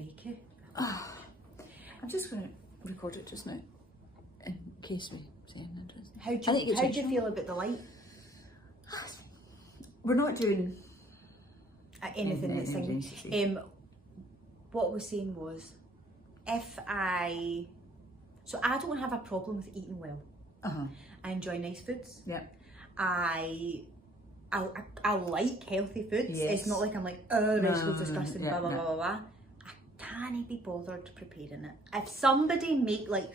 Crikey. I'm just going to record it just now, in case we say anything interesting. How do you feel about the light? We're not doing Anything that's anything singing. What I was saying was, I don't have a problem with eating well. I enjoy nice foods. Yeah. I like healthy foods. Yes. It's not like I'm like, oh, this was disgusting, yeah, blah, blah, blah, blah, blah. I can't be bothered preparing it. If somebody make like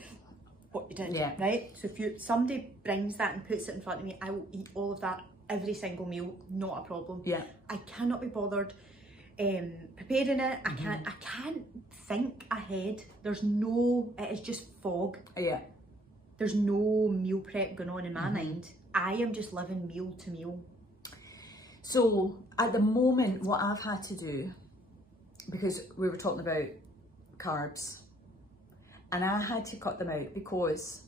what you did, Yeah. right? So if somebody brings that and puts it in front of me, I will eat all of that every single meal, not a problem. Yeah. I cannot be bothered preparing it. I can't think ahead. It is just fog. Yeah. There's no meal prep going on in my mind. I am just living meal to meal. So at the moment, what I've had to do, because we were talking about carbs, and I had to cut them out because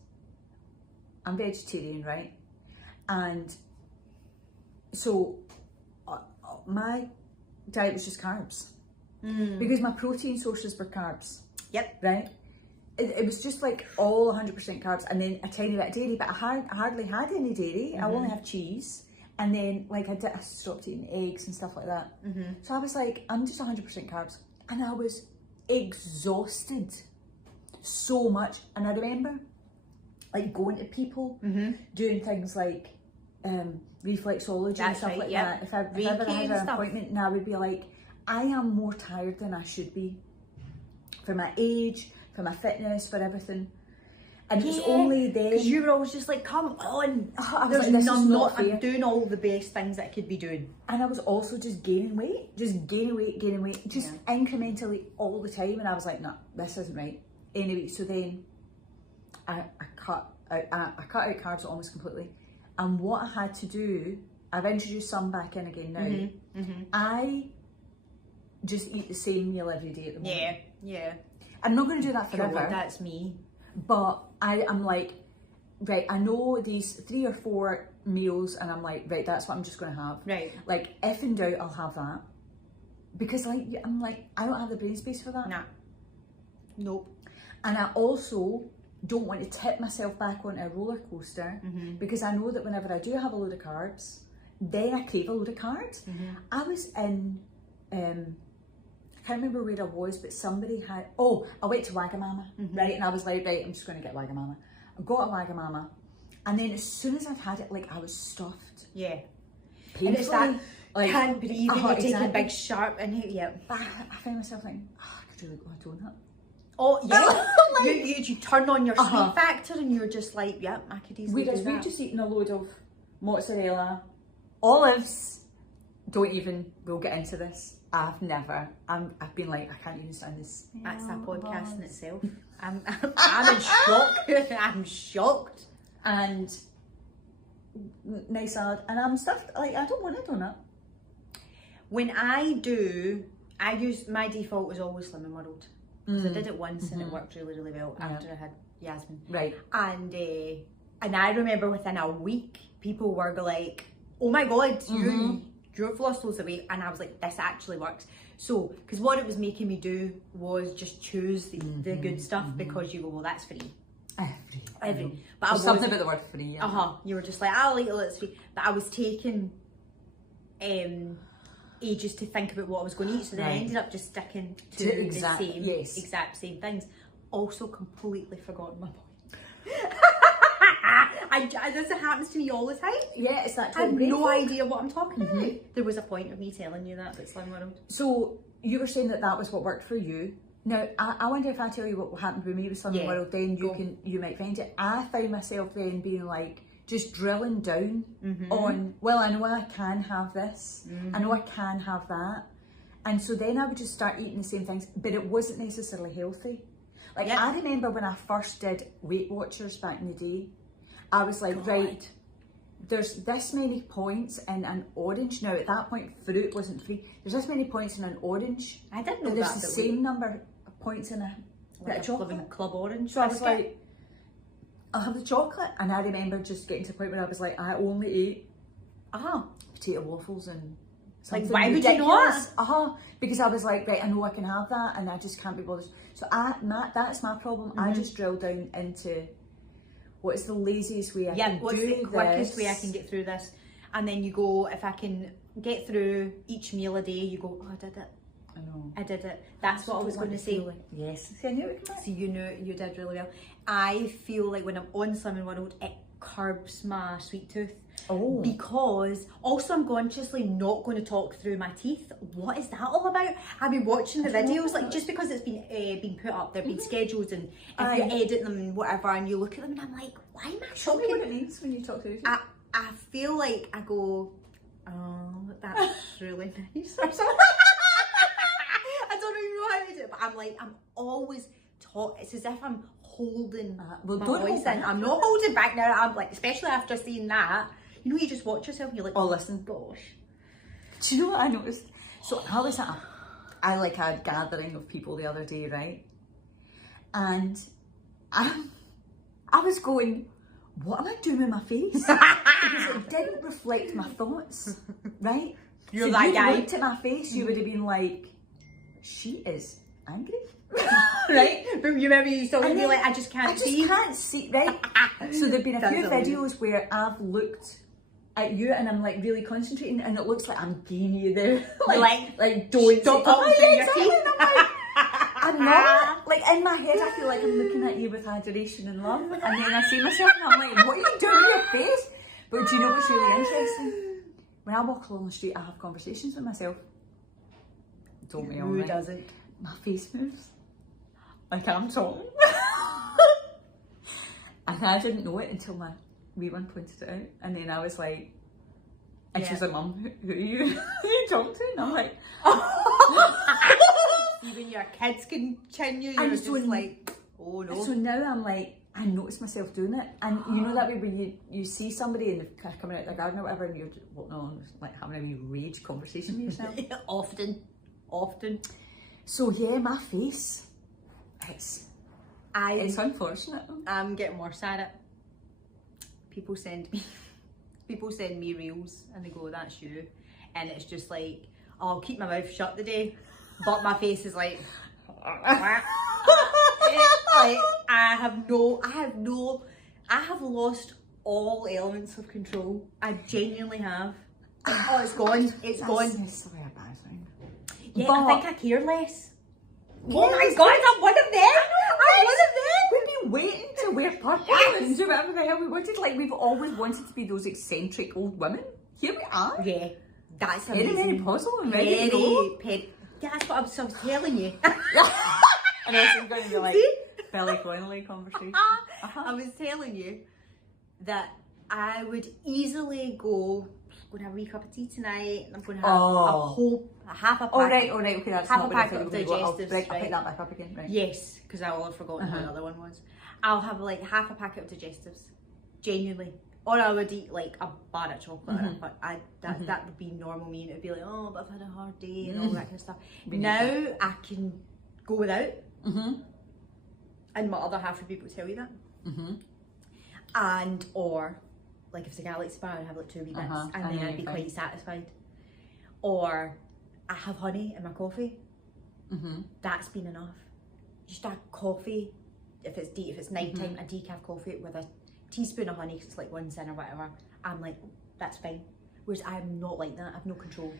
I'm vegetarian, right? And so my diet was just carbs because my protein sources were carbs. Yep. Right? It was just like all 100% carbs, and then a tiny bit of dairy, but I hardly had any dairy. I only have cheese. And then like I stopped eating eggs and stuff like that. So I was like, I'm just 100% carbs. And I was exhausted so much. And I remember like going to people, doing things like reflexology and stuff like that. If I ever had an appointment, and I would be like, I am more tired than I should be for my age, for my fitness, for everything. And it was only then, because you were always just like, come on, I was like, I'm doing all the best things that I could be doing. And I was also just gaining weight, just incrementally all the time. And I was like, no, this isn't right. Anyway, so then I cut out carbs almost completely. And what I had to do, I've introduced some back in again now. I just eat the same meal every day at the moment. Yeah. I'm not going to do that forever. God, that's me. But I'm like, right, I know these 3 or 4 meals, and I'm like, right, that's what I'm just going to have. Right. Like, if in doubt, I'll have that. Because like, I'm like, I don't have the brain space for that. Nah. Nope. And I also don't want to tip myself back onto a roller coaster, because I know that whenever I do have a load of carbs, then I crave a load of carbs. I was in, I can't remember where I was, but somebody had, I went to Wagamama, right? And I was like, right, I'm just going to get Wagamama. I got a Wagamama, and then as soon as I'd had it, like, I was stuffed. Yeah. Painfully. And it's that, like, can't breathe, you're taking exactly. big sharp inhale, yeah. But I found myself thinking, I could really go a donut. Oh, yeah. Like, you turn on your sweet factor and you're just like, yeah, I could easily do that. Whereas we've just eaten a load of mozzarella, olives, we'll get into this. I've been like, I can't even stand this. That's a podcast in itself. I'm in shock. I'm shocked. And nice salad, and I'm stuffed. Like, I don't want a donut. When my default was always Slimming World. Because I did it once and it worked really, really well after I had Yasmin. Right. And I remember within a week, people were like, oh my God, you've lost loads of weight. And I was like, this actually works. So, because what it was making me do was just choose the good stuff, because you go, well, that's free. Every. But There's something about the word free. Yeah. You were just like, I'll eat it, it's free. But I was taking ages to think about what I was going to eat, so then I ended up just sticking to the exact same things. Also completely forgotten my point. This happens to me all the time. Yeah, it's that. I have no idea what I'm talking about. There was a point of me telling you that about Slim World. So you were saying that was what worked for you. Now I wonder if I tell you what happened with me with Slim World, then you might find it. I found myself then being like, just drilling down on, well, I know I can have this, I know I can have that. And so then I would just start eating the same things, but it wasn't necessarily healthy. Like, I remember when I first did Weight Watchers back in the day, I was like, right, there's this many points in an orange. Now, at that point, fruit wasn't free. There's this many points in an orange. I didn't know there's the same number of points in a bit of chocolate. Club Orange. So I was like, I'll have the chocolate. And I remember just getting to the point where I was like, I only ate potato waffles and something why would you ridiculous. not? Because I was like, right, I know I can have that, and I just can't be bothered. So that's my problem. I just drill down into what is the laziest way I can what's do the quickest this. way I can get through this? And then you go, if I can get through each meal a day, you go, oh, I did it. I know. I did it. That's what I was going to say. Yes. See, I knew it would come out. So you did really well. I feel like when I'm on Slimming World, it curbs my sweet tooth. Oh. Because also I'm consciously not going to talk through my teeth. What is that all about? I've been watching the videos, like just because it's been put up, they've been scheduled, and if you edit them and whatever, and you look at them, and I'm like, why am I Show me talking? what it means when you talk to your teeth. I feel like I go, oh, that's really nice. Or something. I don't even know how to do it, but I'm always talk. It's as if I'm holding well, my don't voice hold in. back. I'm not holding back now. I'm like, especially after seeing that. You know, you just watch yourself and you're like, Oh, listen. gosh. Do you know what I noticed? So I was at a gathering of people the other day, right? And I was going, what am I doing with my face? Because it didn't reflect my thoughts, right? You're so that you guy. looked at my face, you would have been like, she is angry, right? But you remember you told And me then like, I just can't see. can't see, right? So there've been a That's few hilarious. videos where I've looked at you and I'm like really concentrating, and it looks like I'm giving you the like don't Stop say, talking through your exactly. teeth. And I'm like, I'm not. Like in my head, I feel like I'm looking at you with adoration and love, and then I see myself and I'm like, what are you doing with your face? But do you know what's really interesting? When I walk along the street, I have conversations with myself. Don't we all? Who Right? doesn't? My face moves like I'm talking. And I didn't know it until my wee one pointed it out, and then I was like, and she was like, Mum, who are you talking to? And I'm like, Even your kids continue, I'm you're just so like, oh no. so now I'm like, I notice myself doing it, and you know that way when you see somebody and they're coming out of the garden or whatever, and you're like having a wee rage conversation with yourself. Often. So yeah, my face, it's unfortunate. I'm getting worse at it. People send me reels and they go, that's you, and it's just like, oh, I'll keep my mouth shut today, but my face is like like I have lost all elements of control. I genuinely have. Oh, it's gone. It's gone. That's a very bad thing. Yeah, But- I think I care less. Oh my Yes, god, I'm one of them! I'm one of them! We've been waiting to wear purple and do whatever the hell we wanted. Like, we've always wanted to be those eccentric old women. Here we are. Yeah, that's Very, amazing. very puzzle and ready to go. Yeah, that's what I was telling you. And this is going to be like See? Billy Connolly conversation. I was telling you that I would easily go, I'm going to have a wee cup of tea tonight, and I'm going to have half a packet. All right, okay, that's Half not a what I packet thought of you were going to go. digestives, I'll right? pick that back up again, right? Yes, because I will have forgotten what the other one was. I'll have like half a packet of digestives, genuinely. Or I would eat like a bar of chocolate, but that would be normal me, and it would be like, oh, but I've had a hard day and all that kind of stuff. Now I can go without, and my other half would be able to tell you that. And or like if it's a Galaxy bar, I'd have like 2 wee bits, and then I'd be quite satisfied. Or I have honey in my coffee. That's been enough. Just a coffee, if it's nighttime, a decaf coffee with a teaspoon of honey, 'cause it's like 1 cent or whatever. I'm like, that's fine. Whereas I'm not like that. I have no control.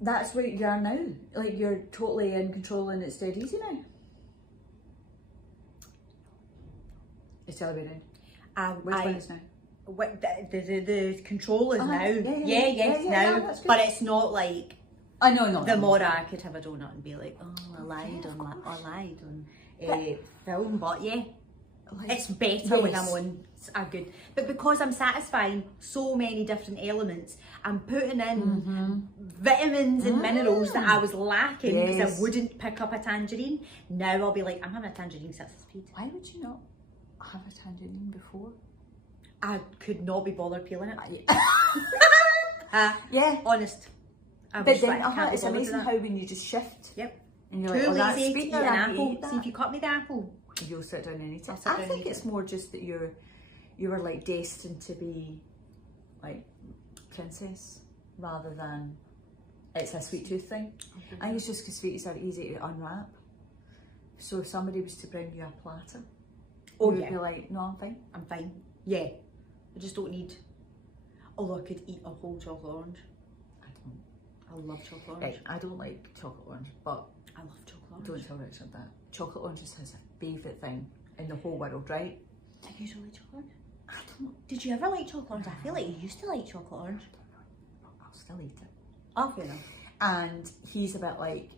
That's where you are now? Like, you're totally in control and it's dead easy now? It's the other way around. Which one is now? What the control is now. Yeah, now. that's good. But it's not like No. the more I could have a donut and be like, oh, I lied on film. But yeah, it's better when I'm on a good. But because I'm satisfying so many different elements, I'm putting in vitamins and minerals that I was lacking because I wouldn't pick up a tangerine. Now I'll be like, I'm having a tangerine since it's peed. Why would you not have a tangerine before? I could not be bothered peeling it. Yeah. Honest. I But was then, like, I can't be it's bothered with amazing that. how when you just shift. Yep. And you're Too like, oh, that's lazy to sweet eat an now, I apple. hate that. See if you cut me the apple. You'll sit down and eat it. I'll sit down I and think eat it's more just that you were like destined to be like princess rather than it's a sweet tooth thing. I think it's just because sweeties are easy to unwrap. So if somebody was to bring you a platter, Oh you'd yeah, be like, no, I'm fine. I'm fine. Yeah, I just don't need. Although I could eat a whole chocolate orange. I don't. I love chocolate orange. Right, I don't like chocolate orange, but I love chocolate orange. don't tell Richard that. Chocolate orange is his favourite thing in the whole world, right? I usually like chocolate orange. I don't know. Did you ever like chocolate orange? I feel like you used to like chocolate orange. I'll still eat it. Oh, fair enough. And he's a bit like,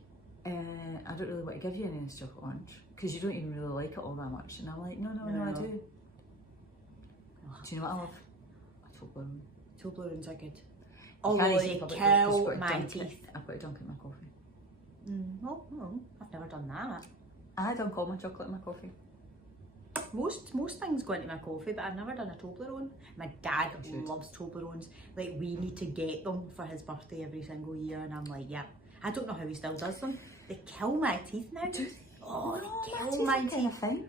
I don't really want to give you any of this chocolate orange because you don't even really like it all that much. And I'm like, no, I do. Do you know what I love? A Toblerone. Toblerones are good. You Although can't they eat public kill because my I've got a dunk teeth. I've got a dunk in my coffee. Oh, I've never done that. I dunk all my chocolate in my coffee. Most things go into my coffee, but I've never done a Toblerone. My dad loves Toblerones. Like, we need to get them for his birthday every single year, and I'm like, yeah. I don't know how he still does them. They kill my teeth now. Oh, they kill my teeth. Thing.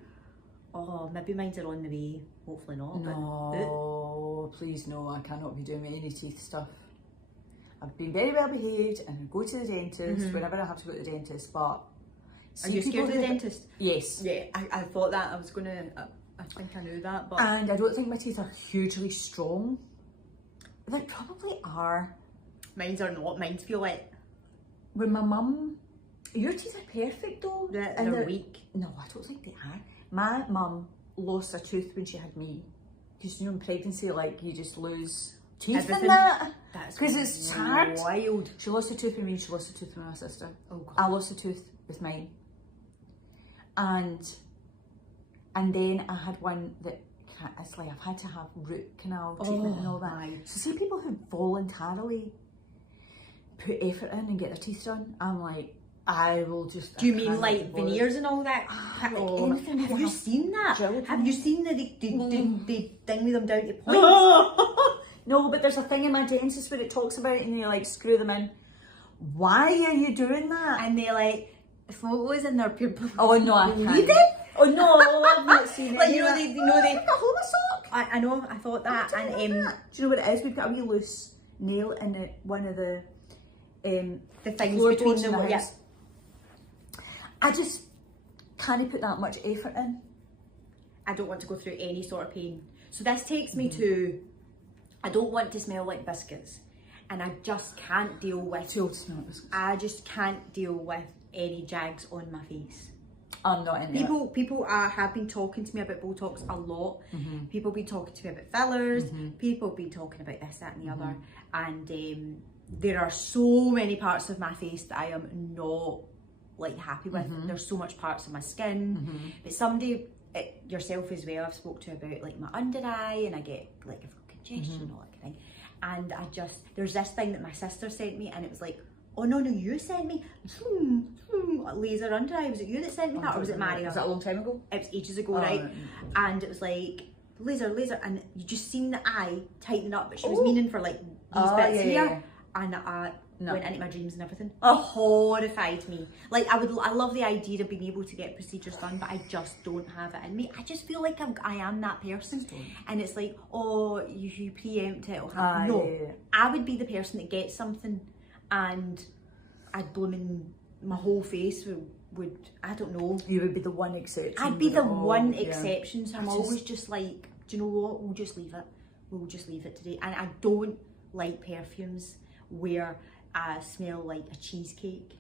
Oh, maybe mine are on the way. Hopefully not. No, please no, I cannot be doing any teeth stuff. I've been very well behaved and I go to the dentist whenever I have to go to the dentist, but... Are you scared of the dentist? Yes. Yeah, I thought that. I was going to... I think I knew that, but... And I don't think my teeth are hugely strong. They probably are. Mine's are not. Mine's feel like... When my mum... Your teeth are perfect though. They're weak. No, I don't think they are. My mum lost a tooth when she had me. Because you know in pregnancy, like, you just lose teeth Everything. and that. That's because it's hard. Wild. She lost a tooth with me, she lost a tooth with my sister. Oh, God. I lost a tooth with mine. And then I had one that, it's like I've had to have root canal treatment and all that. Right. So see people who voluntarily put effort in and get their teeth done, I'm like, I will just... Do you mean like veneers and all that? Oh, have you seen that? Gelatin. Have you seen that they dingy them down to points? No, but there's a thing in my dentist where it talks about it and you like screw them in. Why are you doing that? And they like photos in their pupils. Oh no, I can't. Read it? Oh no, I've not seen it. Like you know they. a homo sock. I know. I thought that. And Do you know what it is? We've got a wee loose nail in one of the things between floorboards in the the house. I just can't put that much effort in. I don't want to go through any sort of pain. So this takes me to, I don't want to smell like biscuits, and I just can't deal with. I just can't deal with any jags on my face. I'm not in People have been talking to me about Botox a lot. People have been talking to me about fillers. People have been talking about this, that, and the other. And there are so many parts of my face that I am not like happy with. There's so much parts of my skin. But somebody, yourself as well, I've spoke to about like my under eye, and I get like I've got congestion and all that kind of thing. And I just, there's this thing that my sister sent me, and it was like, oh no, you sent me laser under eye. Was it you that sent me that, or was it Maria? Was that a long time ago? It was ages ago, right? And it was like laser, and you just seen the eye tighten up, but she was meaning for like these bits here, and I went into my dreams and everything. Horrified me. Like I love the idea of being able to get procedures done, but I just don't have it in me. I just feel like I am that person, and it's like, oh, you preempt it. No, I would be the person that gets something, and I'd blooming my whole face would I don't know. You would be the one exception. I'd be the one exception. So I'm always just like, do you know what? We'll just leave it. We'll just leave it today. And I don't like perfumes where I smell like a cheesecake.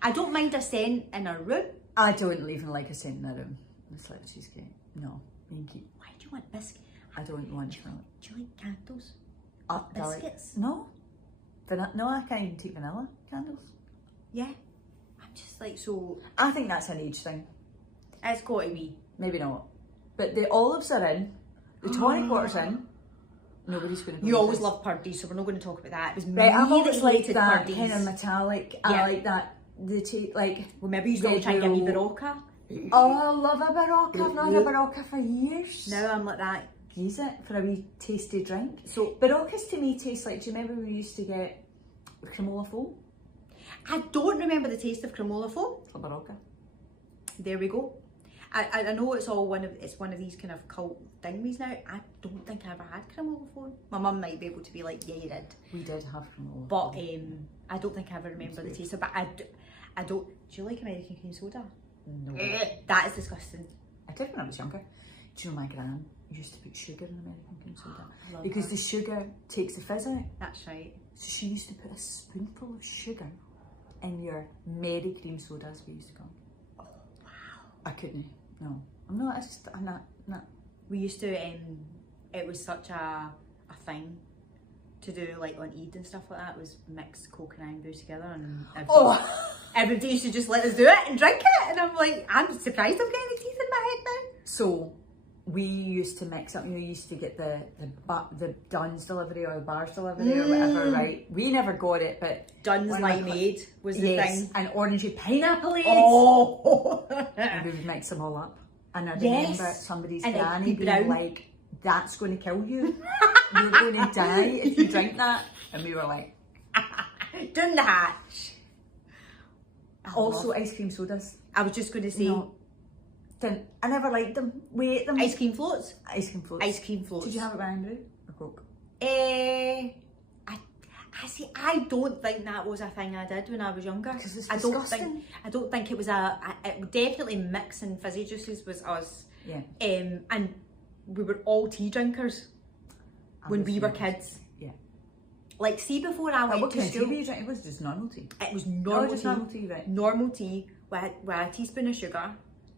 I don't mind a scent in a room. I don't even like a scent in a room. It's like a cheesecake. No, Yankee. Why do you want biscuit? I don't want to. Do you like candles? Biscuits? No. No, I can't even take vanilla candles. Yeah. I'm just like, so... I think that's an age thing. It's got to be. Maybe not. But the olives are in, the tonic water's in. Nobody's going to... You always love Purdy, so we're not going to talk about that. It was right, I've always liked that Purdy's. kind of metallic. I like that. Well, maybe you still try and give me Barocca. Oh, I love a Barocca. I've not had a Barocca for years. Now I'm like that. Use it for a wee tasty drink. So Baroccas to me taste like, do you remember we used to get cremola foam? I don't remember the taste of cremola foam. A Barocca. There we go. I know it's one of these kind of cult thingies now. I don't think I ever had chromalophone. My mum might be able to be like, yeah, you did. We did have chromalophone. But I don't think I ever remember the taste of it. But I don't. Do you like American cream soda? No. That is disgusting. I did when I was younger. Do you know my gran used to put sugar in American cream soda? Love Because that. the sugar takes the fizz out. That's right. So she used to put a spoonful of sugar in your Mary cream soda, as we used to call it. Oh wow. I couldn't. No. I'm not. I'm not. We used to. It was such a thing to do, like on Eid and stuff like that. It was mix Coke and Iron Brew together, and everybody used to just let us do it and drink it. And I'm like, I'm surprised I'm getting any teeth in my head now. So we used to mix up. You used to get the Dunn's delivery or the Bar's delivery or whatever, right? We never got it, but Dunn's limeade was the thing. And orangey pineapple aids. Oh, And we would mix them all up. And I Yes. remember somebody's And it'd granny be being brown. like, "That's going to kill you. You're going to die if you drink that." And we were like, down the hatch. also ice cream sodas. I was just going to say No, I never liked them. We ate them. ice cream floats. Ice cream floats. Ice cream floats. Did you have it with Iron Brew or Coke? I see. I don't think that was a thing I did when I was younger. 'Cause it's I disgusting. don't think it was it definitely mixing fizzy juices was us. Yeah. And we were all tea drinkers when we were kids. Yeah. Like, see, before I went What to kind of tea school, were you drinking? It was just normal tea. it was Oh, normal just tea. normal tea, right? Normal tea with a teaspoon of sugar.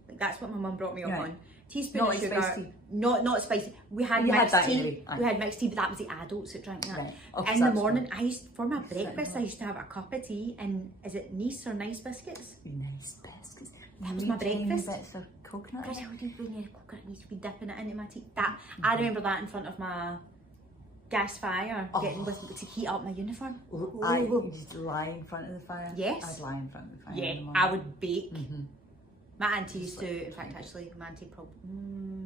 Like, that's what my mum brought me up Right. on. Teaspoon Not of like sugar. spiced tea? Not spicy. We had You had mixed that tea. anyway, aye. We had mixed tea, but that was the adults that drank that. Right. Oh, 'cause In the that's morning, fine. for my That's breakfast, fine. I used to have a cup of tea and is it Nice or Nice biscuits? Nice biscuits. That was my breakfast. Bits of coconut. God, I would have been coconut needs to be dipping it into my tea. That I remember that in front of my gas fire, getting with to heat up my uniform. I used to lie in front of the fire. Yes. I'd lie in front of the fire. Yeah, in the morning. I would bake. Mm-hmm. My auntie used to, in fact, actually, my auntie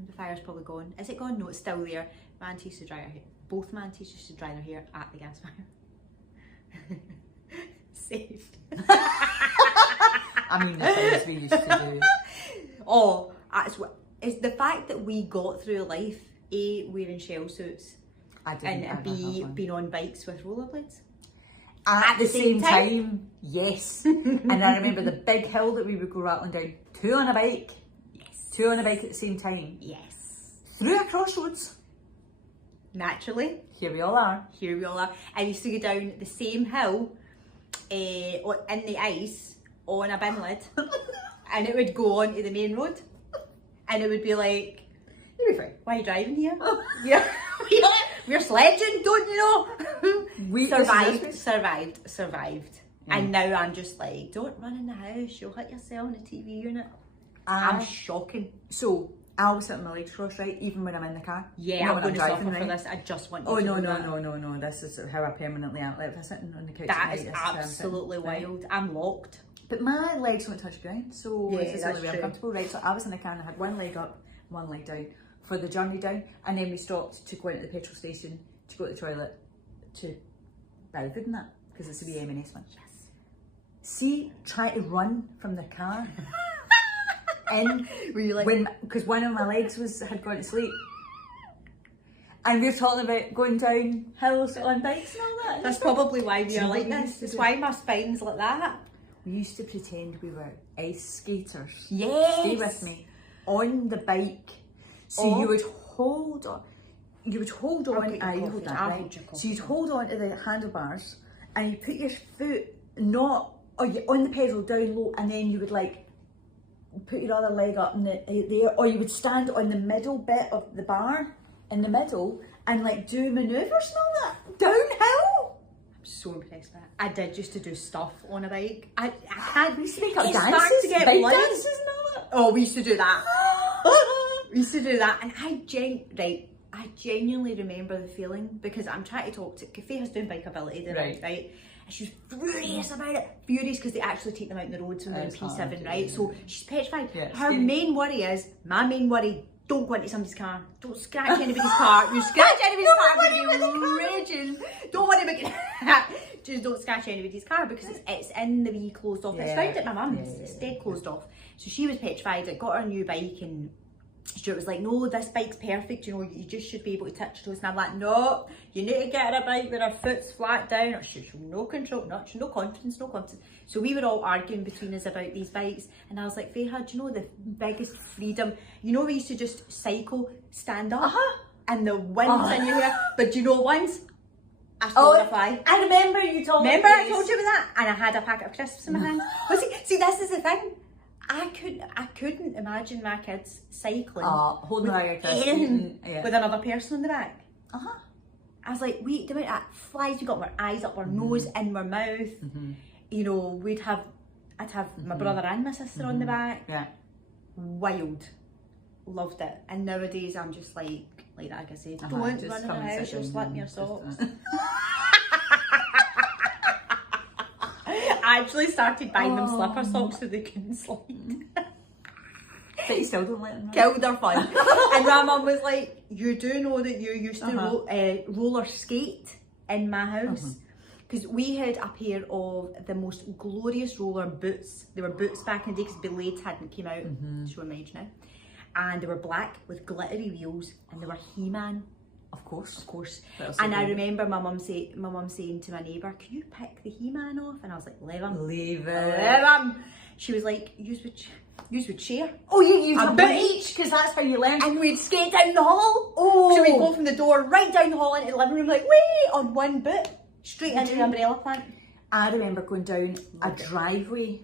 the fire's probably gone. Is it gone? No, it's still there. My auntie used to dry her hair. Both my aunties used to dry their hair at the gas fire. Saved. I mean, the things we used to do. Oh, it's the fact that we got through life, A, wearing shell suits, I didn't. and B, being on bikes with rollerblades. At the same time, yes. And I remember the big hill that we would go rattling down. Two on a bike. Yes. Two on a bike at the same time. Yes. Through a crossroads. Naturally, Here we all are. here we all are. I used to go down the same hill in the ice on a bin lid, and it would go onto the main road, and it would be like, You'll be fine. why are you driving here? Yeah, we're sledging, don't you know? We survived. And now I'm just like, don't run in the house, you'll hit yourself in the TV unit. I'm shocking. So, I always sit on my legs crossed, right? Even when I'm in the car. Yeah, Not I'm when going to driving, suffer for right? this. I just want you Oh, to no, know no, that. no. This is how I permanently am. Like, if I'm sitting on the couch That at is night, this how I'm sitting, absolutely right? wild. I'm locked. But my legs won't touch the ground, so Yeah, it's the that's only way I'm true. comfortable, right? So I was in the car and I had one leg up, one leg down for the journey down, and then we stopped to go into the petrol station to go to the toilet to buy the food and that, because it's the wee M&S one. Yes. See, try to run from the car in Were you like, because one of my legs had gone to sleep. And we're talking about going down hills on bikes and all that. that's probably why we See are what like we this. used to It's do? why my spine's like that. We used to pretend we were ice skaters. Yes. Stay with me. On the bike. So Oh. you would hold on. You would hold I'll on. get your You coffee. hold that, I'll right? hold your So you'd coffee. hold on to the handlebars and you put your foot not on the pedal down low, and then you would like put your other leg up in there, or you would stand on the middle bit of the bar in the middle and like do manoeuvres and all that downhill. I'm so impressed with that. I did used to do stuff on a bike. I can't. We used to make up It's dances, hard to get bike bloody. dances and all that. Oh, we used to do that. We used to do that, and I genuinely remember the feeling, because I'm trying to talk to Kafay has doing bikeability, right? And she's furious about it. Furious because they actually take them out on the roads when they're in It's P7, hard, right? yeah. So she's petrified. Yeah, it's Her scary. main worry is, my main worry, don't go into somebody's car. Don't scratch anybody's car. You scratch anybody's car, I'm going to be raging. Don't worry about just don't scratch anybody's car because it's in the wee closed off. It's found at my mum's. It's dead closed off. So she was petrified. I got her a new bike and Stuart was like, no, this bike's perfect, you know, you just should be able to touch those. And I'm like, no, you need to get her a bike where her foot's flat down, or she's no control, no confidence. So we were all arguing between us about these bikes, and I was like, Fahad, do you know the biggest freedom? You know, we used to just cycle, stand up, and the wind's in your hair. But do you know once? I saw a fly. I remember you told me. Remember I told you about that? And I had a packet of crisps in my hand. But see, this is the thing. I couldn't imagine my kids cycling holding with another person on the back. I was like, wait, the amount of flies we got, our eyes up our nose, in our mouth. You know, I'd have my brother and my sister on the back. Yeah. Wild. Loved it. And nowadays I'm just like that, like I said, don't run in the house, you'll slip your socks. I actually started buying them slipper socks so they couldn't slide. But you still don't let them. Killed their fun. And my mum was like, you do know that you used to roller skate in my house? Because we had a pair of the most glorious roller boots. They were boots back in the day because Blades hadn't came out, showing my age now. And they were black with glittery wheels and they were He-Man. Of course. And I remember my mum saying to my neighbour, can you pick the He-Man off? And I was like, leave him. Leave it. Leave him. She was like, use with chair. Oh, you used a a boot each because that's how you learn. And we'd skate down the hall. So we'd go from the door right down the hall into the living room like, wait, on one boot, straight into the umbrella plant. I remember going down a driveway,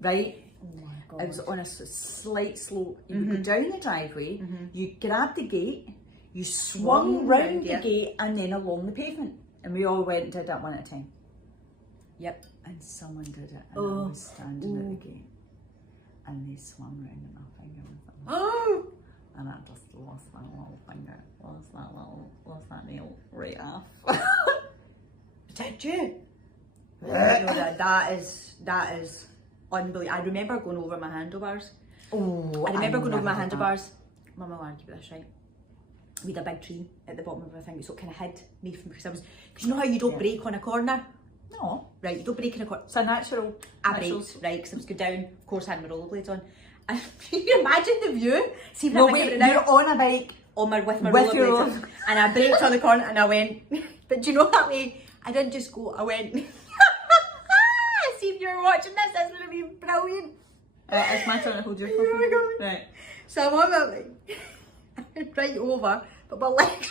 right? Oh my God. It was on a slight slope. You would go down the driveway, you grabbed the gate, you swung round the gate and then along the pavement. And we all went and did that one at a time. Yep. And someone did it and I was standing at the gate. And they swung round and my finger was up. And I just lost my little finger. Lost that nail right off. Did you? No, that is unbelievable. I remember going over my handlebars. I remember going over my handlebars. Mum will argue with this, right? We had a big tree at the bottom of our thing, so it kind of hid me from, because you know how you don't brake on a corner? No. Right, you don't brake in a corner. It's a natural. I braked, right, because I was going down. Of course, I had my rollerblades on. And you can imagine the view. See, No, wait, you're on a bike. With my rollerblades on. And I braked on the corner and I went, but do you know that way? I didn't just go, I went, see if you're watching this, this is going to be brilliant. It's my turn to hold your phone. Here we go. Right. So I'm on my like, right over, but my legs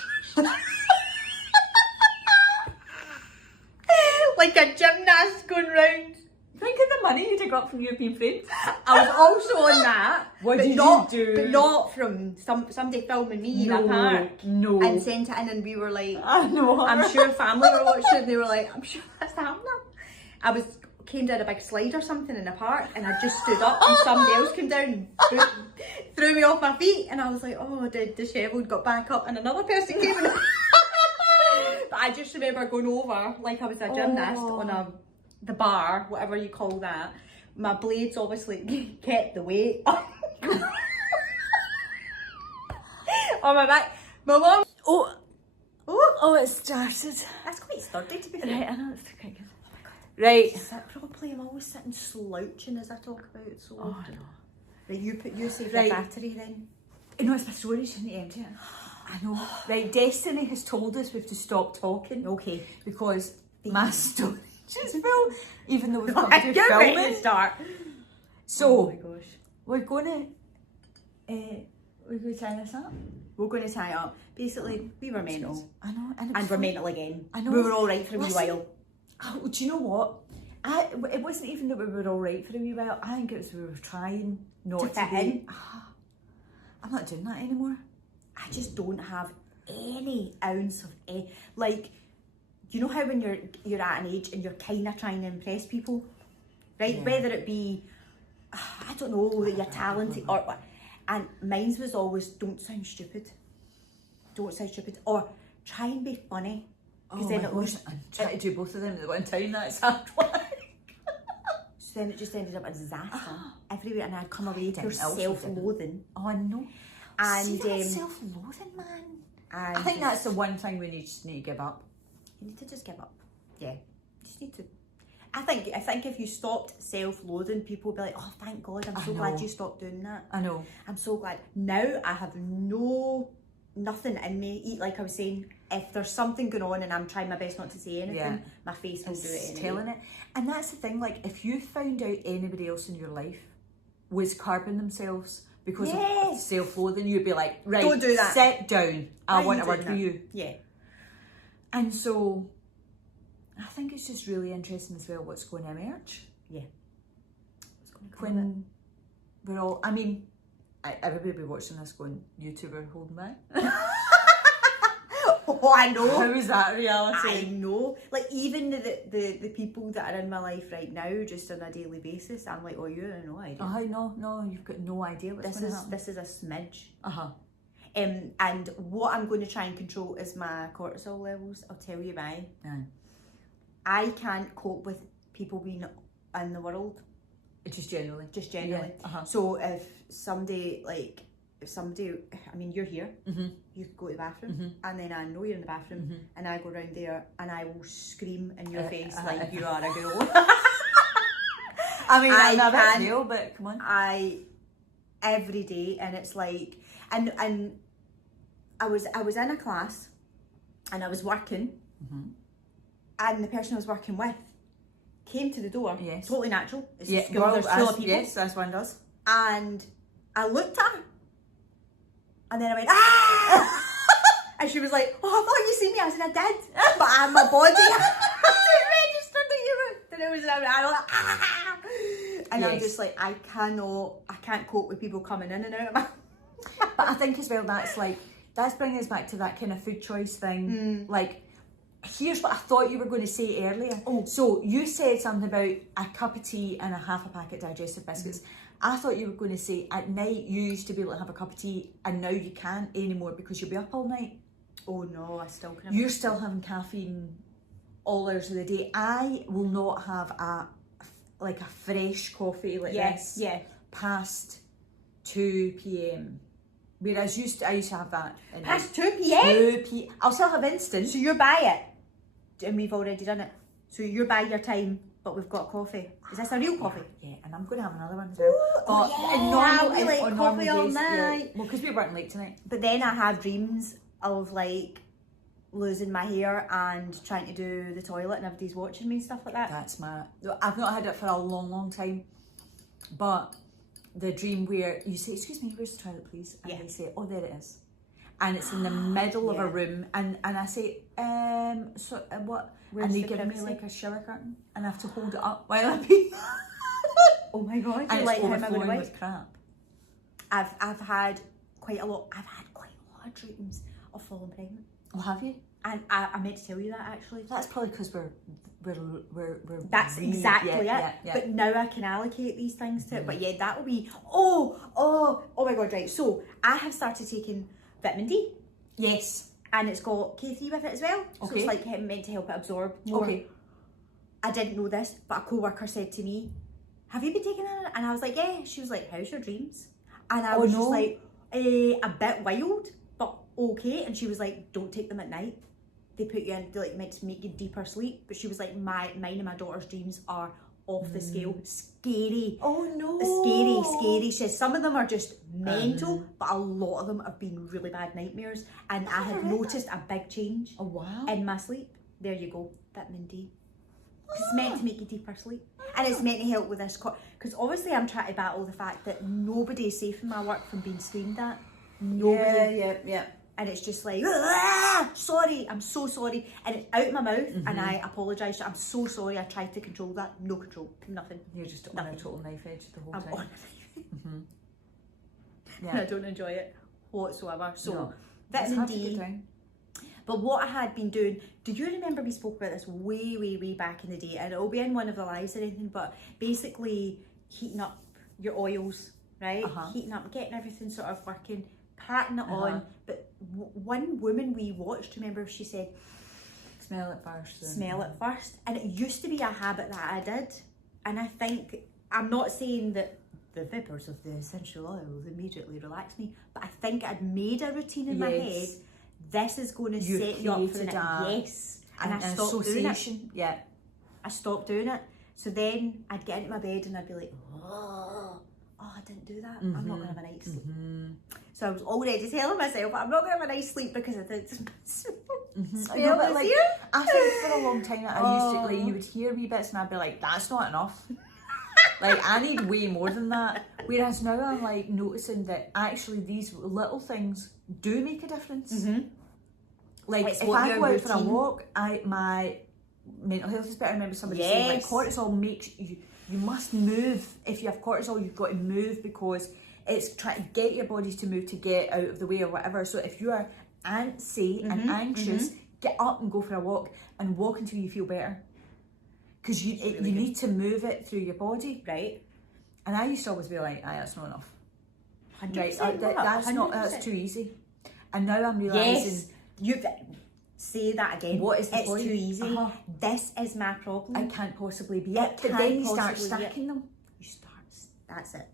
like a gymnast going round. Think of the money you took up from European Friends. I was also on that. What but did not, you do? But not from somebody filming me in a park. No. And sent it in, and we were like, I know. I'm sure family were watching, and they were like, I'm sure that's happening. I came down a big slide or something in a park, and I just stood up, and somebody else came down and threw me off my feet, and I was like, oh, dishevelled, got back up, and another person came in. But I just remember going over like I was a gymnast on the bar, whatever you call that. My blades obviously kept the weight on my back. My mum. Oh, it started. That's quite sturdy to be fair. Right, I know it's quite good. Oh my God. Right. Sit properly. I'm always sitting slouching as I talk about it so Oh, often. no. Right, you save Right. your battery then. You know, it's my storage, isn't it, empty? I know. Right, Destiny has told us we have to stop talking. Okay. Because my storage is full, even though we've got to do Get ready to filming. start. So, Oh my gosh. we're going to tie this up. We're going to tie it up. Basically, we were mental. I know. And, And we're mental again. I know. We were all right for a wee Listen, while. Oh, do you know what? It wasn't even that we were all right for a wee while. I think it was we were trying not To to fit be. in. I'm not doing that anymore. I just don't have any ounce of like, you know how when you're at an age and you're kind of trying to impress people, right? Yeah. Whether it be, I don't know, that you're talented or what. And mine was always, don't sound stupid, or try and be funny. Because then it was, I'm trying to do both of them at one time. That's hard work. so then it just ended up a disaster everywhere, and I'd come away to Everything else was self-loathing. Oh, I know. And See that self-loathing, man. and I think that's the one thing we just need to give up. you need to just give up. Yeah. just need to. I think if you stopped self-loathing, people would be like, oh, thank God, I'm so glad you stopped doing that. I know. I'm so glad. Now I have nothing in me. Like I was saying, if there's something going on and I'm trying my best not to say anything, my face will do it anyway. Telling it. And that's the thing, like, if you found out anybody else in your life was carving themselves because of self-loathing, you'd be like, right, don't do that. Sit down. I want to work for you. Yeah. And so I think it's just really interesting as well what's going to emerge. Yeah. When we're all, I mean, everybody will be watching this going, YouTuber holding back. Oh, I know. How is that reality? I know. Like, even the people that are in my life right now, just on a daily basis, I'm like, oh, you have no idea. No, you've got no idea what's going to happen. This is a smidge. Uh-huh. And what I'm going to try and control is my cortisol levels. I'll tell you why. I can't cope with people being in the world. Just generally. Yeah. So if somebody, I mean, you're here, you go to the bathroom, and then I know you're in the bathroom, and I go around there and I will scream in your face like you are a girl. I mean, I'm a bit real, but come on. Every day, and it's like, and I was in a class, and I was working, and the person I was working with came to the door. Yes. Totally natural. It's a school, well, there's full of people. Yes, as one does. And I looked at her, and then I went, ah! And she was like, oh, I thought you seen me. I said, I did, but my body hadn't registered that you were. Then it was, I was like, ah! And I'm just like, I can't cope with people coming in and out of my. But I think as well, that's bringing us back to that kind of food choice thing. Like, here's what I thought you were going to say earlier. So you said something about a cup of tea and a half a packet of digestive biscuits. I thought you were going to say at night you used to be able to have a cup of tea and now you can't anymore because you'll be up all night. Oh no, I still can. You're still having caffeine all hours of the day. I will not have a fresh coffee like this past 2 p.m. Whereas I used to have that. Past 2 p.m? 2 p.m. I'll still have instant. So you're by it, and we've already done it. So you're by your time, but we've got coffee. Is this a real coffee? Yeah, and I'm going to have another one as well. I like coffee all night. Yeah. Well, because we're working late tonight. But then I have dreams of like losing my hair and trying to do the toilet and everybody's watching me and stuff like that. That's I've not had it for a long, long time. But the dream where you say, excuse me, where's the toilet, please? And they say, oh, there it is. And it's in the middle of a room. And I say, what? Where's and they the give me privacy? like a shower curtain and I have to hold it up while I pee. Oh my God, and like, it's how am I going to overflowing wipe? with crap. I've had quite a lot of dreams of falling pregnant. Oh, have you? And I meant to tell you that actually. That's probably because we're That's exactly it. Yeah. But now I can allocate these things to it. But yeah, that will be oh my God, right. So I have started taking vitamin D. Yes. And it's got K3 with it as well. So it's like meant to help it absorb more. Okay. I didn't know this, but a co-worker said to me, have you been taking that? And I was like, yeah. She was like, how's your dreams? And I was just like, a bit wild, but okay. And she was like, don't take them at night. They put you in, like, meant to make you deeper sleep. But she was like, mine and my daughter's dreams are off the scale. Scary. Oh no. Scary. She says some of them are just mental, but a lot of them have been really bad nightmares. And I have noticed a big change in my sleep. There you go, vitamin D. It's meant to make you deeper sleep. And it's meant to help with this, because obviously I'm trying to battle the fact that nobody is safe in my work from being screamed at. Nobody. Yeah. And it's just like, sorry, I'm so sorry. And it's out my mouth, and I apologise. I'm so sorry, I tried to control that. No control, nothing. You're just on a total knife edge the whole time. On a knife. And I don't enjoy it whatsoever. So, vitamin D. But what I had been doing, do you remember we spoke about this way back in the day? And it'll be in one of the lives or anything, but basically heating up your oils, right? Heating up, getting everything sort of working, patting it on. But one woman we watched, remember, she said, smell it first. Smell it first. And it used to be a habit that I did. And I think, I'm not saying that the vapors of the essential oils immediately relax me, but I think I'd made a routine in my head. This is going to set you up for the night. Yes. And I stopped doing it. Yeah. I stopped doing it. So then I'd get into my bed and I'd be like, oh, I didn't do that. I'm not going to have a night's sleep. So I was already telling myself, I'm not going to have a night's sleep because I did I know, but like, I think for a long time I used to, like, you would hear wee bits and I'd be like, that's not enough. Like, I need way more than that. Whereas now I'm like noticing that actually these little things do make a difference. Like, It's if what I your go out for a routine- walk, my mental health is better. I remember somebody saying, like, cortisol makes you must move. If you have cortisol, you've got to move because it's trying to get your bodies to move to get out of the way or whatever. So if you are antsy and anxious, get up and go for a walk and walk until you feel better. Because you need to move it through your body. Right. And I used to always be like, that's not enough. 100% Right, that's too easy. And now I'm Yes. realising, You say that again. What is the it's point? too easy. This is my problem. I can't possibly be it. But can't then you start possibly be it. stacking them. You start. That's it.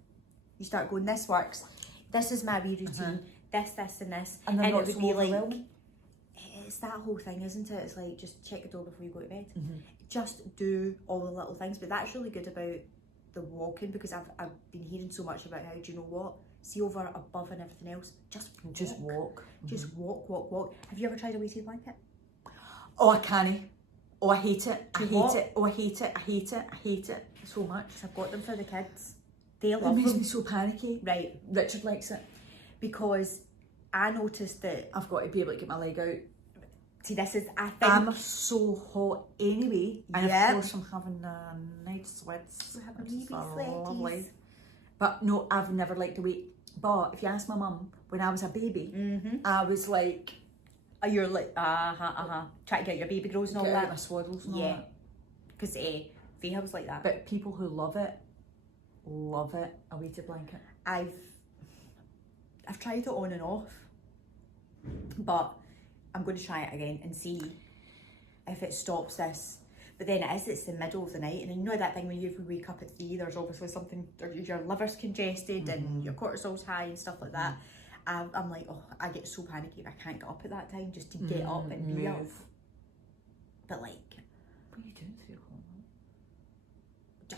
You start going. This works. This is my wee routine. This, and this, And they're it not would so be like. overwhelming. It's that whole thing, isn't it? It's like just check the door before you go to bed. Just do all the little things. But that's really good about the walking because I've been hearing so much about how, do you know what? See over, above, and everything else. Just walk. Just walk. Have you ever tried a weighted blanket? Oh, I can't. Oh, I hate it. I Do hate what? it. Oh, I hate it. I hate it. I hate it so much. I've got them for the kids. They It love makes them. me so panicky. Right, Richard likes it. because I noticed that. I've got to be able to get my leg out. See, this is. I think I'm so hot anyway, and Yep. of course I'm having night sweats. We're having which is wee sweaties. lovely. But no, I've never liked the weight. But if you ask my mum, when I was a baby, I was like, you're like trying to get your baby grows and all get out that. my swaddles and all Yeah. that. Because Faye was like that. But people who love it, a weighted blanket. I've tried it on and off, but I'm going to try it again and see if it stops this. But then it's the middle of the night, and you know that thing when you wake up at 3, there's obviously something, your liver's congested and your cortisol's high and stuff like that. I'm like, oh, I get so panicky if I can't get up at that time just to get up and be up. But like, What are you doing 3 o'clock?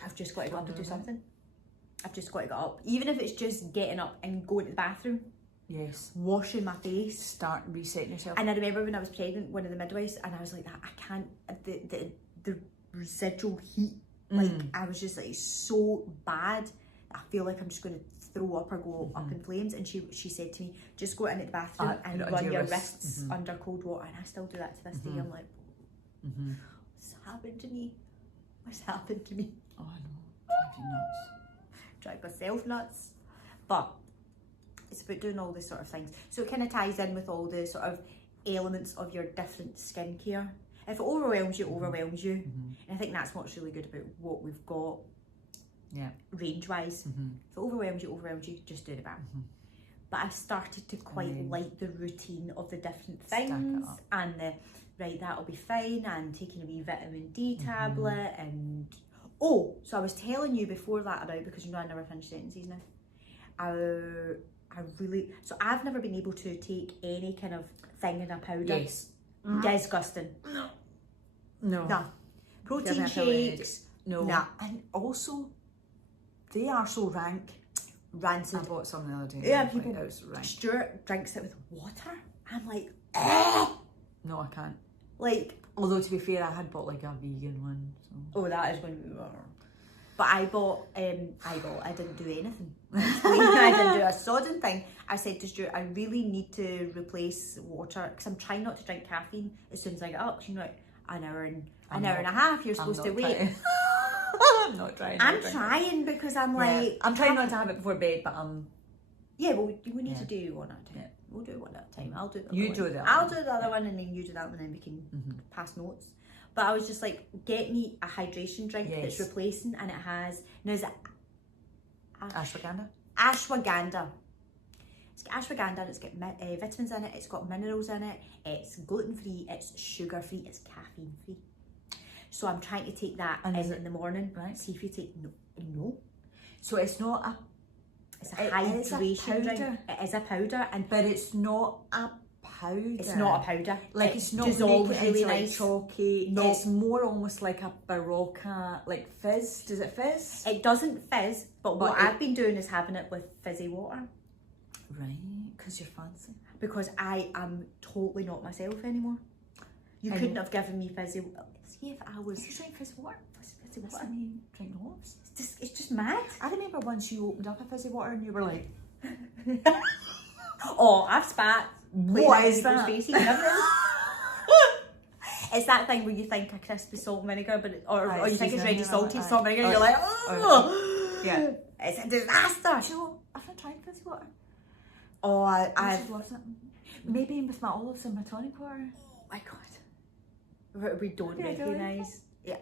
I've just got to go up and do something. I've just got to get up, even if it's just getting up and going to the bathroom, Yes. washing my face. Start resetting yourself. And I remember when I was pregnant, one of the midwives, and I was like, that I can't, the residual heat, like I was just like so bad. I feel like I'm just going to throw up or go up in flames. And she said to me, just go into the bathroom and put it run under your your wrists. wrists under cold water. And I still do that to this day. I'm like, what's happened to me? What's happened to me? Oh, I know. Drive you nuts. Drive myself nuts. But it's about doing all this sort of things. So it kind of ties in with all the sort of elements of your different skincare. If it overwhelms you, it overwhelms you. And I think that's what's really good about what we've got, range-wise. If it overwhelms you, just do the balm. But I've started to quite like the routine of the different things and the, right, that'll be fine, and taking a wee vitamin D tablet and... Oh, so I was telling you before that about, because you know I never finish sentences now. So I've never been able to take any kind of thing in a powder. Yes. Disgusting. No. Nah. Protein Never have any. shakes. No. Nah. And also, they are so rank. Rancid. I bought some the other day. Yeah, and people. It was rank. Stuart drinks it with water. I'm like, No, I can't. like, Although to be fair, I had bought like a vegan one. So. oh, that is going to be. But I didn't do anything. I didn't do a sodding thing. I said to Stuart, I really need to replace water because I'm trying not to drink caffeine as soon as I get up. 'Cause you know, like, an hour and a half you're supposed to wait. I'm not trying. I'm trying because I'm like, I'm trying not to have it before bed, but yeah, well, we need to do one at a time. We'll do one at a time. I'll do the other You one. do the other I'll one. do the other one and then you do that one and then we can pass notes. But I was just like, get me a hydration drink that's Yes. replacing, and it has, now is it ashwagandha. ashwagandha. It's got ashwagandha, it's got vitamins in it, it's got minerals in it, it's gluten-free, it's sugar-free, it's caffeine-free. So I'm trying to take that And is in the morning. right? See if you take, no. So it's not It's a It is a hydration drink. powder. It is a powder, but it's not a powder. It's not a powder. Like it it's not dissolves making it really into, like, nice. chalky. No. It's more almost like a Barocca, like fizz. Does it fizz? It doesn't fizz, but what it- I've been doing is having it with fizzy water Right, because you're fancy. because I am totally not myself anymore. You And- couldn't have given me fizzy. See if I was You drink fizzy water? fizzy That's water. I mean, drink loads. It's just mad. I remember once you opened up a fizzy water and you were like, Oh, I've spat. what is people's that? faces and everything. It's that thing where you think a crispy salt and vinegar, but or you think it's ready salty salt and vinegar, and you're like, oh, Yeah. it's a disaster. Do you know, I've not tried fizzy water. Oh, I've I've. loved it. Maybe with my olives and my tonic water. Oh my god, we don't Yeah, don't recognise. Yeah,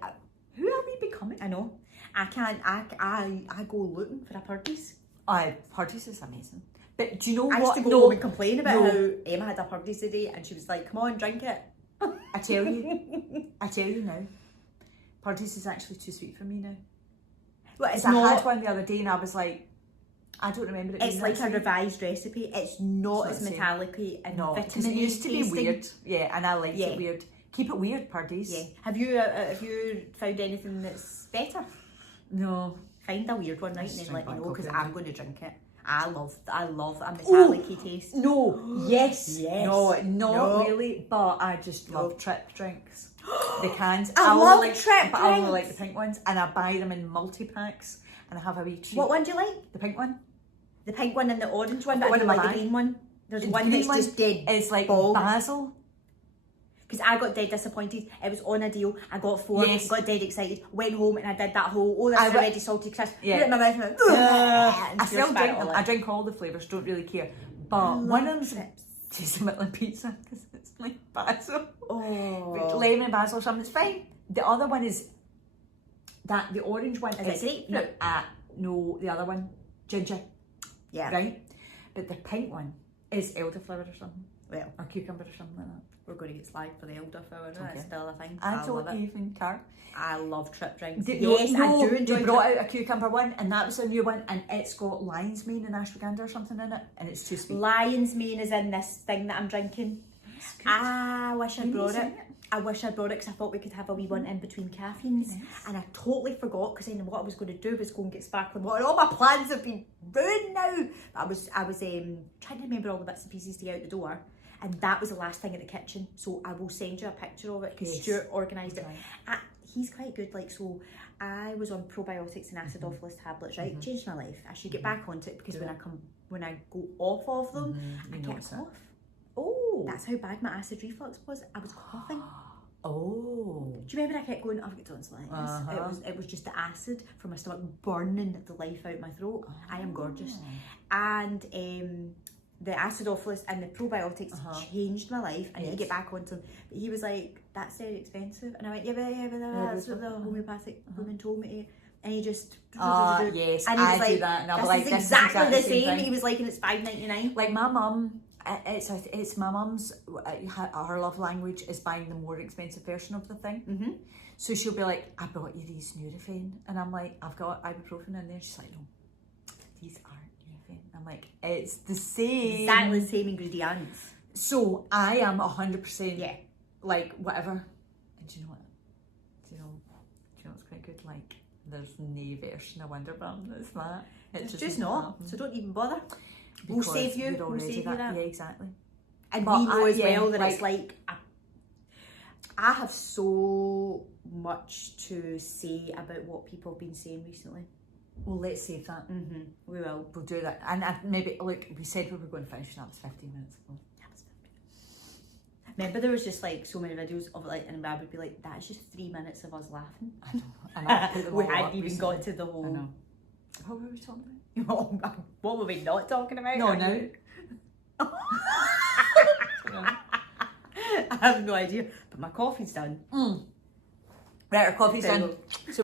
Who are we becoming? I know. I can't. I go looking for a Purdy's. Parties is amazing. But do you know I used what? to go home and complain about how Emma had a Purdy's today, and she was like, "Come on, drink it." I tell you now. Parties is actually too sweet for me now. Well, it's I had not. one the other day and I was like, I don't remember it. It's being like that a sweet. revised recipe. It's not It's as not the same. metallic-y and No, because vitamin it used to be tasting. weird. Yeah, and I liked Yeah. it weird. Keep it weird, Parties. Yeah. Have you found anything that's better? No. Find a weird one, right, and Just then let drink me black know because coffee. I'm going to drink it. I love a metallic-y taste. No. Yes. Yes. No, not No. really. But I just love trip drinks. The cans. I only love like, trip but I only like drinks. the pink ones, and I buy them in multi-packs, and I have a wee treat. What one do you like? The pink one. The pink one and the orange one, The but I one don't in like the Milan. green one. There's The one green that's one just dead. It's like bald. basil. Because I got dead disappointed. It was on a deal. I got 4, Yes. got dead excited, went home and I did that whole, this I is wa- already salty crisp. Yeah. Put it in my mouth and went, and I still just spat drink it them. all I out. drink all the flavours, don't really care. But one of them's tastes like Midland pizza because it's like basil. Oh. Lemon and basil or something, it's fine. The other one is that the orange one Is it grapefruit? no, the other one, ginger, Yeah. right? But the pink one is elderflower or something, Well, or cucumber or something like that. we're going to get slagged for the elderflower. Okay. That's still a thing. I love don't it. even care. I love trip drinks. They- Yes, no, I do enjoy They brought trip. out a cucumber one, and that was a new one, and it's got lion's mane and ashwagandha or something in it, and it's too sweet. Lion's mane is in this thing that I'm drinking. I wish I You need brought to it. see it. I wish I brought it because I thought we could have a wee one in between caffeines. Nice. And I totally forgot because then what I was going to do was go and get sparkling water. All my plans have been ruined now. But I was trying to remember all the bits and pieces to get out the door. And that was the last thing in the kitchen. So I will send you a picture of it because Yes. Stuart organised it. Right. He's quite good. Like, so I was on probiotics and acidophilus tablets, right? Changed my life. I should get back onto it because Do when I go off of them, I You get notice a it. cough. Oh. That's how bad my acid reflux was. I was coughing. Oh. Do you remember I kept going, I've got tonsillitis? Uh-huh. It was just the acid from my stomach burning the life out my throat. I am gorgeous. And the acidophilus and the probiotics changed my life. I need to Yes. get back onto them. But he was like, that's very expensive. And I went, yeah, but that's what the homeopathic woman told me to. And he just... Yes, and he was I like, do that, and I'll be this like, is this is exactly exactly the the same same. thing. He was like, and it's $5.99. Like my mum, it's my mum's. Her love language is buying the more expensive version of the thing. Mm-hmm. So she'll be like, "I brought you these Nurofen," and I'm like, "I've got ibuprofen in there." She's like, "No, these aren't Nurofen." I'm like, "It's the same." Exactly the same ingredients. So I am 100%. Yeah. Like whatever. And do you know what? Do you know what's quite good? Like there's no version of Wonderbrand that's that. It's just not. happen. So don't even bother. We'll Because save you. you're We'll already save you that. Yeah, exactly. And But we know as yeah, well that it's like I have so much to say about what people have been saying recently. Well, let's save that. We will. We'll do that. And maybe, look, we said we were going to finish, and that was 15 minutes ago. Remember there was just like so many videos of like, and I would be like, that's just 3 minutes of us laughing. I know. And I've put them We all hadn't up even recently. got to the I whole. know. What were we talking about? What were we not talking about? No, no. I have no idea. But my coffee's done. Right, our coffee's There you done. go. So